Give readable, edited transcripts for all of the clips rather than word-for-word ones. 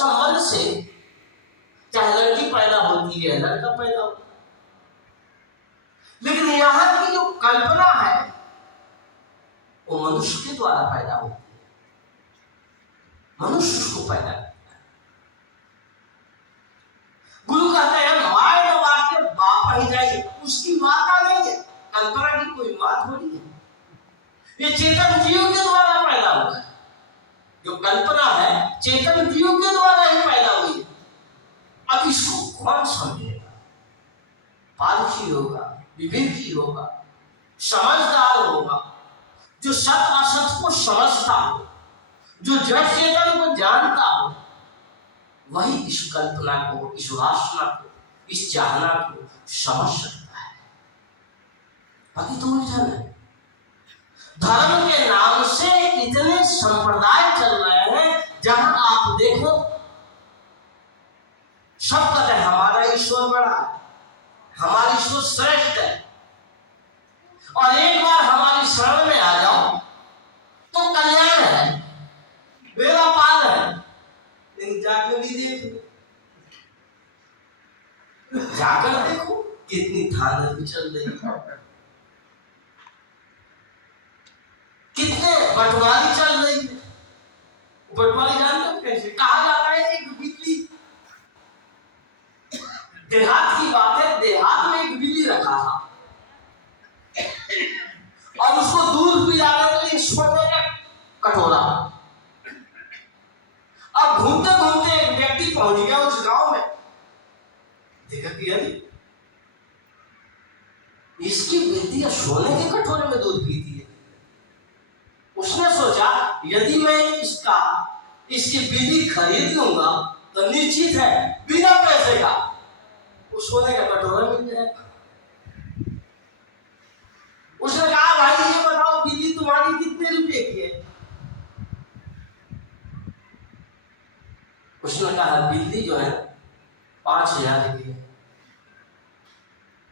संबंध से चाहे लड़की पैदा होती है लड़का पैदा होता है, लेकिन यहाँ की जो कल्पना है वो मनुष्य के द्वारा पैदा होती है, मनुष्य उसको पैदा करता है। गुरु कहते हैं माय न वाक्य बाप ही जाए, उसकी माता नहीं है, कल्पना की कोई मां थोड़ी है, ये चेतन जीव के द्वारा पैदा हुआ है। जो कल्पना है चेतन जीव के द्वारा ही पैदा हुई है। अब इसको कौन समझेगा? पारखी होगा, विवेकी होगा, समझदार होगा, जो सत असत को समझता हो, जो जड़ चेतन को जानता हो, वही इस कल्पना को, इस वासना को, इस चाहना को समझ सकता है। बाकी तो उलझन है। धर्म के नाम से इतने संप्रदाय चल रहे हैं, जहां आप देखो सब कहते हैं हमारा ईश्वर बड़ा है, हमारा ईश्वर श्रेष्ठ है, और एक बार हमारी शरण में आ जाओ तो कल्याण है, बेड़ा पार है। लेकिन जाकर भी देखो, जाकर देखो कितनी धांधली चल रही है, कितने बंटवारी चल रही है। बंटवारी जानते हो कैसे? कहा जाता है एक बिल्ली, देहात की बात है, देहात में एक बिल्ली रखा था और उसको दूध पिलाने के लिए सोने का कटोरा। अब घूमते घूमते एक व्यक्ति पहुंच गया उस गांव में, देखा कि यार इसकी बिल्ली सोने के कटोरे में दूध पीती है। उसने सोचा यदि मैं इसकी बिल्ली खरीद लूंगा तो निश्चित है बिना पैसे का वो सोने का कटोरा मिल जाएगा। उसने कहा भाई ये बताओ बिल्ली तुम्हारी कितने रुपए की है? उसने कहा बिल्ली जो है 5,000 की है।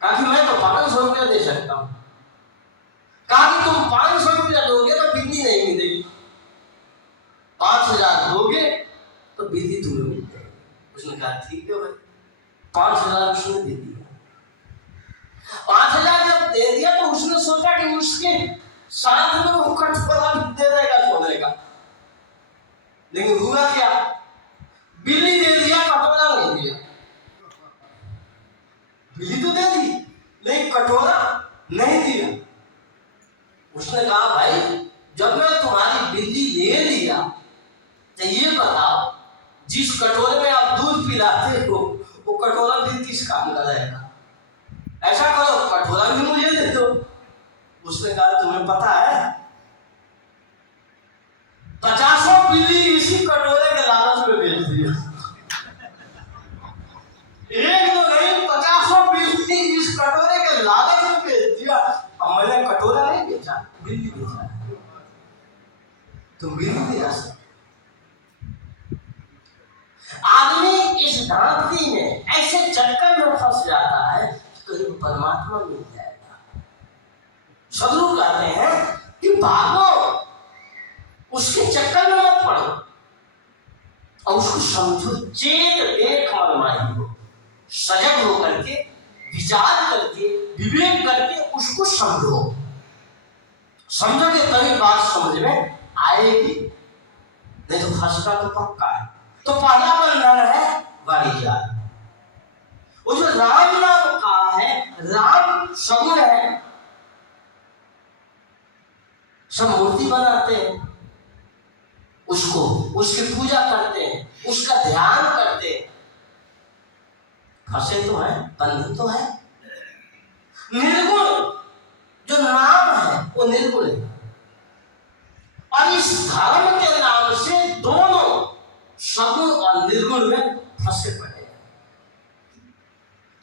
कहा कि मैं तो 500 रुपया दे सकता हूं। कहा कि तुम 500 रुपया दोगे तो बिल्ली नहीं मिलेगी, 5,000 दोगे तो बिल्ली तुम्हें मिल जाएगी। उसने कहा ठीक है भाई, 5,000 उसने दे दिया। 5,000 जब दे दिया तो उसने सोचा कि उसके साथ में वो कटोरा भी दे देगा सोने का, लेकिन हुआ क्या? बिल्ली दे दिया, कटोरा नहीं दिया। बिल्ली तो दे दी लेकिन कटोरा नहीं दिया। उसने कहा भाई जब मैं तुम्हारी बिल्ली ले लिया तो ये बताओ जिस कटोरे में आप दूध पिलाते हो वो कटोरा फिर किस काम का रहेगा? ऐसा करो कटोरा भी मुझे दे दो। उसने कहा तुम्हें पता है 50 बिल्ली इसी कटोरे के लालच में बेच दिया। एक तो नहीं 50 बिल्ली इस कटोरे के लालच में बेच दिया। अब मैंने कटोरा नहीं बेचा, बिल्ली बेचा। तुम बिल्ली भी आ सकते। आदमी इस भ्रांति में ऐसे चक्कर में फंस जाता है तो ये परमात्मा मिल जाएगा। सदगुरु कहते हैं कि भागो, उसके चक्कर में मत पड़ो और उसको समझो। चेत देख मनमाही हो, सजग हो करके विचार करके विवेक करके उसको समझो। समझोगे तभी बात समझ में आएगी, नहीं तो फंसना तो पक्का है। तो पहला बंधन है वाणिज्य। वो जो राम नाम का है, राम सगुण है, सब मूर्ति बनाते हैं, उसको उसकी पूजा करते हैं, उसका ध्यान करते हैं, फंसे तो है, बंधन तो है। निर्गुण जो नाम है वो निर्गुण है, और इस धर्म के नाम से दोनों सगुण और निर्गुण में फंसे पड़े।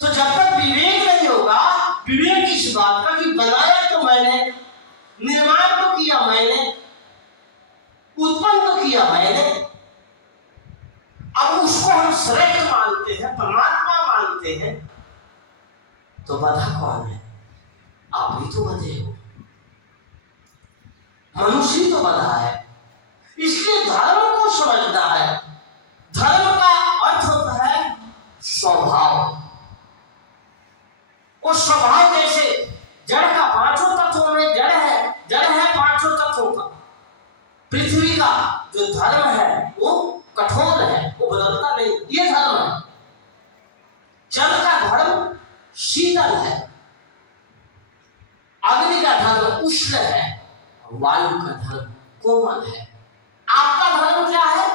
तो जब तक विवेक नहीं होगा, विवेक इस बात का कि बनाया तो मैंने, निर्माण तो किया मैंने, उत्पन्न तो किया मैंने, अब उसको हम श्रेष्ठ मानते हैं, परमात्मा मानते हैं, तो बाधा कौन है? आप ही तो बधे हो, मनुष्य तो बधा है। इसलिए धर्म को समझना है, धर्म का धर्म है वो कठोर है, वो बदलता नहीं, ये धर्म है। जल का धर्म शीतल है, अग्नि का धर्म उष्ण है, वायु का धर्म कोमल है। आपका धर्म क्या है?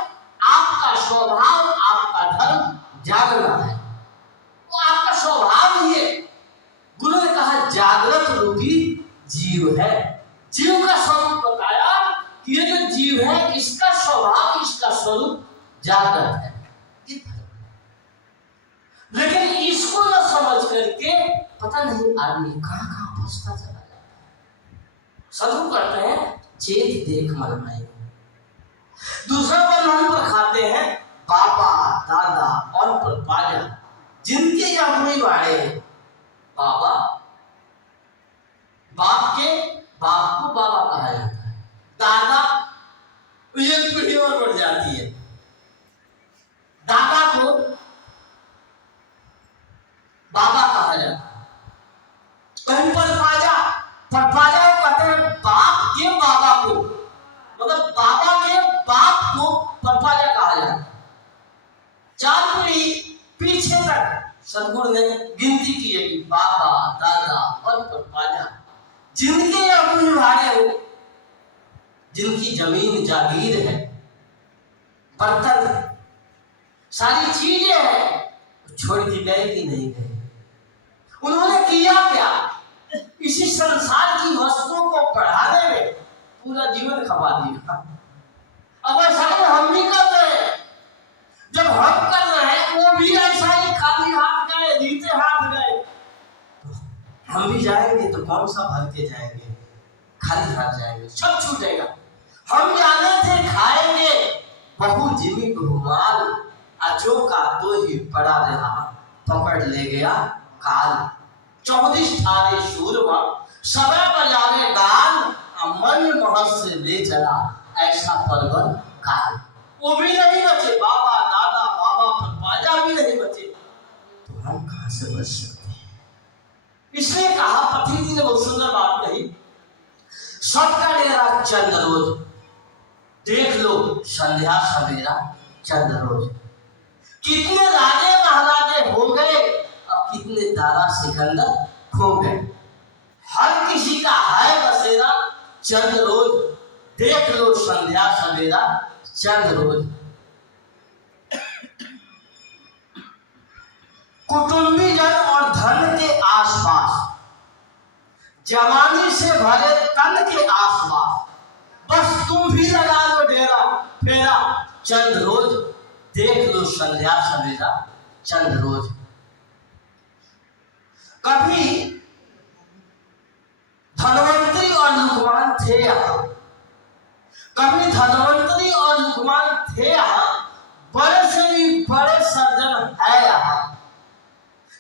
आपका स्वभाव, आपका धर्म जागना है। वो आपका स्वभाव ही है। गुरु ने कहा जागृत रूपी जीव है। जीव का स्वरूप बताया कि ये जो जीव है इसका स्वभाव, इसका स्वरूप जागृत है। लेकिन इसको न समझ करके पता नहीं आदमी कहां कहां फंसता चला जाता है। साधु करते हैं चेत देख मन में, दूसरा पर नाम पर खाते हैं बाबा दादा और परपाजा, जिनके यहाँ हुई वाड़े बाबा, बाप के बाप को बाबा कहा जाता है, दादा एक पीढ़ी और बढ़ जाती है, दादा को बाबा कहा जाता है। कहीं परपाजा, परपाजा कहते हैं बाप के बाबा को, मतलब बाबा के बाप को परपाजा कहा जाता है। 4 पीढ़ी पीछे तक सदगुरु ने गिनती की है कि बाबा दादा और परपाजा, जिनके अपने भाड़े हो, जिनकी जमीन जागीर है, बर्तन है, सारी चीजें हैं, छोड़ के गए कि नहीं गए? उन्होंने किया क्या? इसी संसार की वस्तुओं को बढ़ाने में पूरा जीवन खपा दिया। अब ऐसा हम भी कर रहे हैं। जब हम कर रहे हैं वो भी ऐसा ही खाली हाथ गए, जीते हाथ गए। हम भी जाएंगे तो कौन सा भर के जाएंगे? खाली हाथ जाएंगे, सब छूटेगा। हम जाने थे खाएंगे बहु जिमी बहुमाल, अजो का तो ही पड़ा रहा, पकड़ ले गया काल। 14 ठारे शूरमा सबे बजावे गाल, मन महस से ले चला ऐसा परवन काल। वो भी नहीं बचे, बाबा दादा बाबा परपाजा भी नहीं बचे, तो हम कहां से बच सकते हैं? इसलिए कहा पति जी ने बहुत सुंदर बात कही, सबका डेरा चंद रोज, देख लो संध्या सवेरा चंद रोज। कितने राजे महाराजे हो गए और कितने दारा सिकंदर खो गए। हर किसी का है बसेरा चंद रोज, देख लो संध्या सवेरा चंद रोज। कुटुंबी जन और धन के आसपास, जवानी से भरे तन के आसपास, बस तुम भी लगा लो डेरा फेरा चंद रोज, देख लो संध्या सवेरा चंद रोज। कभी धनवंतरी और लुकमान थे यहाँ, कभी धनवंतरी और लुकमान थे यहाँ, बड़े से भी बड़े सर्जन है यहाँ।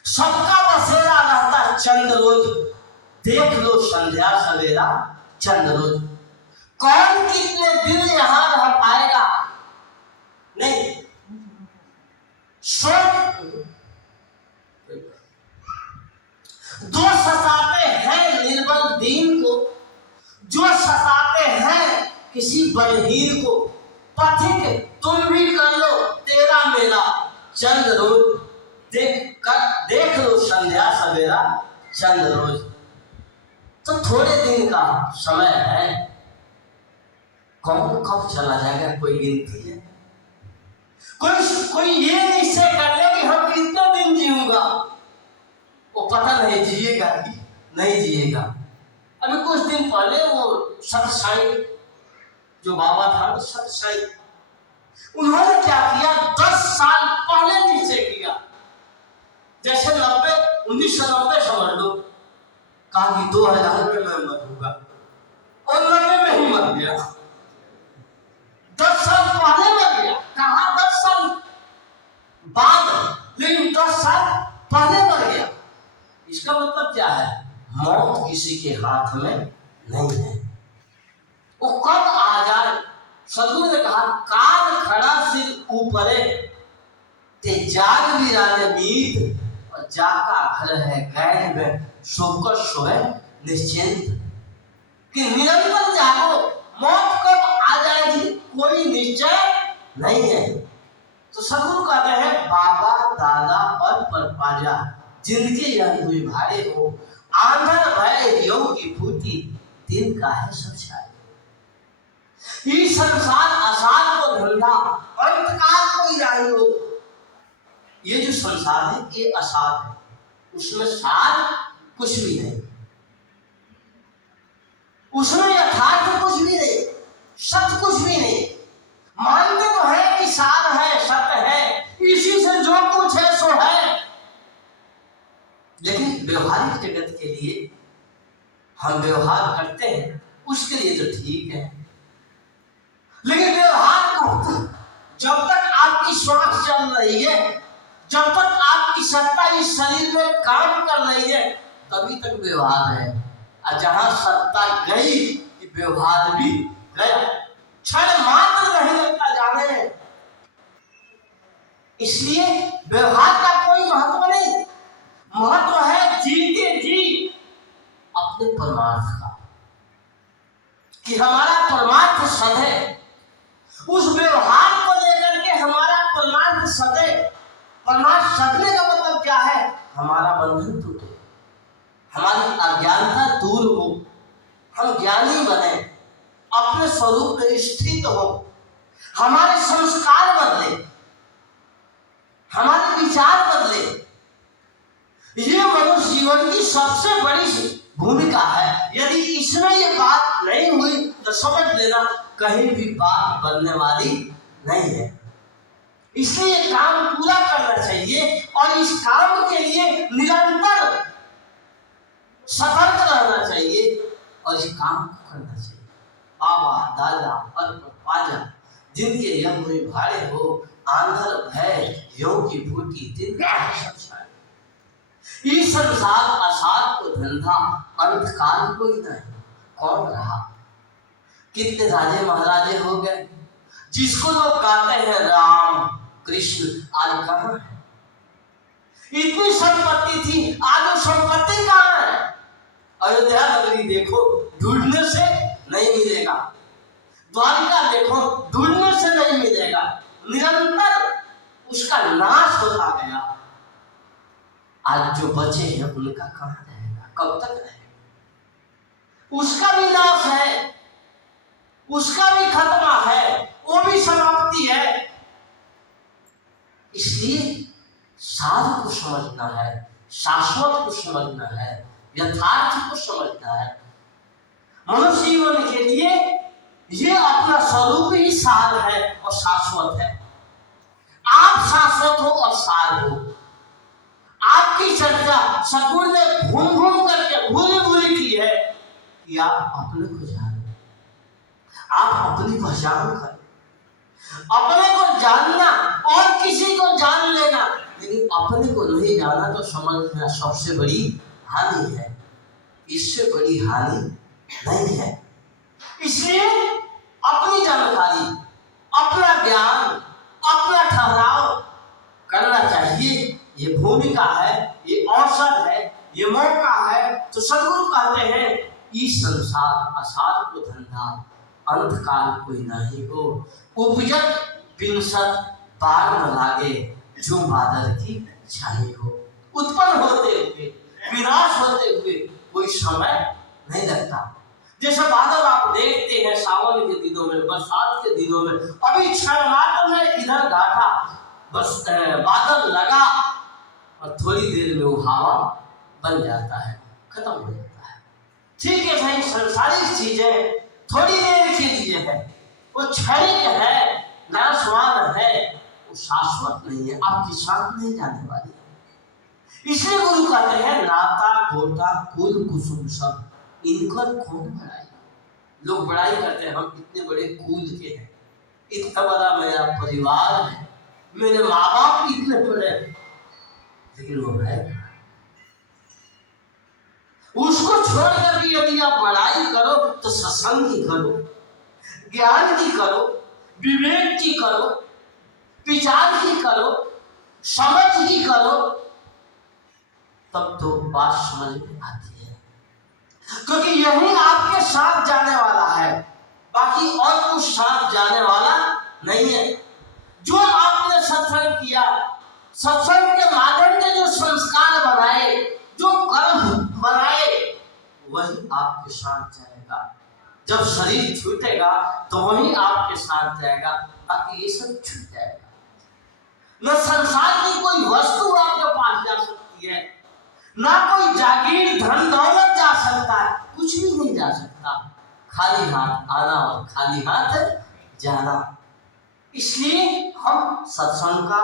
सबका बसेरा रहता चंद रोज, देख लो संध्या सवेरा चंद रोज। कौन कितने दिन यहां रह पाएगा? नहीं, जो सताते हैं निर्बल दीन को, जो सताते हैं किसी बलहीन को, पथिक तुम भी कर लो तेरा मेरा चंद रोज, देख लो संध्या सवेरा चंद रोज। तो थोड़े दिन का समय है, कौन कब चला जाएगा कोई गिनती है? कोई ये निश्चय कर ले कि हम कितने दिन जीऊंगा, वो पता नहीं जिएगा कि नहीं जिएगा। अभी कुछ दिन पहले वो सतसाई जो बाबा था, सतसाई, उन्होंने क्या किया, 10 साल पहले निश्चय किया, जैसे 1990 समझ लो, कहा कि 2000 में मैं मरूंगा, और 90 में ही मर गया। 10 साल पहले मर गया, कहा 10 साल बाद, लेकिन 10 साल पहले मर गया। इसका मतलब क्या है? मौत किसी के हाथ में नहीं है, वो कब आ जाए। सदगुरु ने कहा काल खड़ा सिर ऊपरे, ते जाग भी राजे मीत, और जाका घर है गैर में सोकर सोए निश्चिंत। कि निरंतर जागो, मौत कब आ जाएगी कोई निश्चय नहीं है। तो सदगुरु कहते हैं बाबा दादा और परपाजा जिनके यह हुई भारे हो, आंधर भय योग की भूति दिन का है सब छाए। इस संसार असार को धंधा अंतकाल को इराही हो। ये जो संसार है ये असार है, उसमें सार कुछ भी नहीं, उसमें यथार्थ कुछ भी नहीं, सत्य कुछ भी नहीं। मानते तो है कि सार है, सत्य है, इसी से जो कुछ है सो है, लेकिन व्यवहारिक जगत के लिए हम व्यवहार करते हैं, उसके लिए तो ठीक है, लेकिन व्यवहार को जब तक आपकी श्वास चल रही है, जब तक आपकी सत्ता इस शरीर में काम कर रही है, तभी तक व्यवहार है। और जहां सत्ता गई कि व्यवहार भी गया, क्षण मात्र नहीं लगता जाने। इसलिए व्यवहार का कोई महत्व नहीं, महत्व है जीते जी अपने परमार्थ का, कि हमारा परमार्थ सधे। उस व्यवहार को लेकर के हमारा परमार्थ सधे। परमार्थ सधने का मतलब क्या है? हमारा बंधन टूटे, हमारी अज्ञानता दूर हो, हम ज्ञानी बने, अपने स्वरूप में स्थित हो, हमारे संस्कार बदले, हमारे विचार बदले। ये मनुष्य जीवन की सबसे बड़ी भूमिका है। यदि इसमें ये बात नहीं हुई तो समझ लेना कहीं भी बात बनने वाली नहीं है। इसलिए काम पूरा करना चाहिए और इस काम के लिए निरंतर सतर्क रहना चाहिए और इस काम को करना चाहिए। बाबा दादा और परपाजा जिनके यम हुई भाड़े हो, आंधर भय योग की बूटी दिन का सब छाए। इस संसार असार को धंधा अंतकाल कोई नहीं। कौन रहा? कितने राजे महाराजे हो गए, जिसको लोग गाते हैं राम कृष्ण, आज कहाँ है? इतनी संपत्ति थी, आज वो संपत्ति कहाँ है? अयोध्या नगरी देखो, ढूंढने से नहीं मिलेगा। द्वारिका देखो, ढूंढने से नहीं मिलेगा। निरंतर उसका नाश होता गया। आज जो बचे हैं उनका कहाँ रहेगा? कब तक रहेगा? उसका भी नाश है, उसका भी खत्मा है, वो भी समाप्ति है। इसलिए सार को समझना है, शाश्वत को समझना है, यथार्थ को समझना है। मनुष्य जीवन के लिए ये अपना स्वरूप ही सार है और शाश्वत है। आप शाश्वत हो और सार हो। आपकी चर्चा सदगुरु ने घूम घूम करके भूली भूली की है कि आप अपने को जाने, आप अपनी पहचान करें। अपने को जानना और किसी को जान लेना, लेकिन अपने को नहीं जाना तो समझना सबसे बड़ी हानि है। इससे बड़ी हानि नहीं है। इसलिए अपनी जानकारी, अपना ज्ञान, अपना ठहराव करना चाहिए। ये भूमिका है, ये अवसर है, ये मौका है। तो सदगुरु कहते हैं इस संसार असार को धंधा अंतकाल कोई नहीं हो। उपजत विंसत पार न लागे, जो बादल की छाई हो। उत्पन्न होते हुए, विनाश होते हुए कोई समय नहीं लगता। जैसे बादल आप देखते हैं सावन के दिनों में, बरसात के दिनों में, अभी क्षण मात्र में इधर घाटा बस बादल लगा और थोड़ी देर में वो हवा बन जाता है, खत्म हो जाता है। ठीक है भाई, संसारिक चीजें थोड़ी देर के लिए है, वो क्षणिक है, नाशवान है, वो शाश्वत नहीं है, आपकी साथ नहीं जाने वाली। इसलिए गुरु कहते हैं नाता गोता कुल कुसुम सब इनकर कौन बड़ाई। लोग बड़ाई करते हैं, हम इतने बड़े कुल के हैं, इतना बड़ा मेरा परिवार है, मेरे माँ बाप इतने बड़े, लेकिन वो है उसको छोड़ कर यदि आप बड़ाई करो तो सत्संग की करो, ज्ञान की करो, विवेक की करो, विचार की करो, समझ की करो, तब तो बात समझ में आती है। क्योंकि यही आपके साथ जाने वाला है, बाकी और कुछ साथ जाने वाला नहीं है। जो आपने सत्संग किया, सत्संग के माध्यम से जो संस्कार बनाए, जो कर्म बनाए, वही आपके साथ जाएगा। जब शरीर छूटेगा तो वही आपके साथ जाएगा, बाकी ये सब छूट जाएगा। न संसार की कोई वस्तु आपके पास जा सकती है, ना कोई जागीर धन दौलत जा सकता है, कुछ भी नहीं जा सकता। खाली हाथ आना और खाली हाथ जाना। इसलिए हम सत्संग का,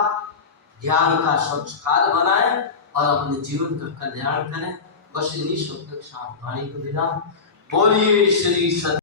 ज्ञान का संस्कार बनाएं और अपने जीवन का कल्याण करें। बस इन्हीं शब्दों के साथ वाणी को विराम। बोलिए श्री सत्य।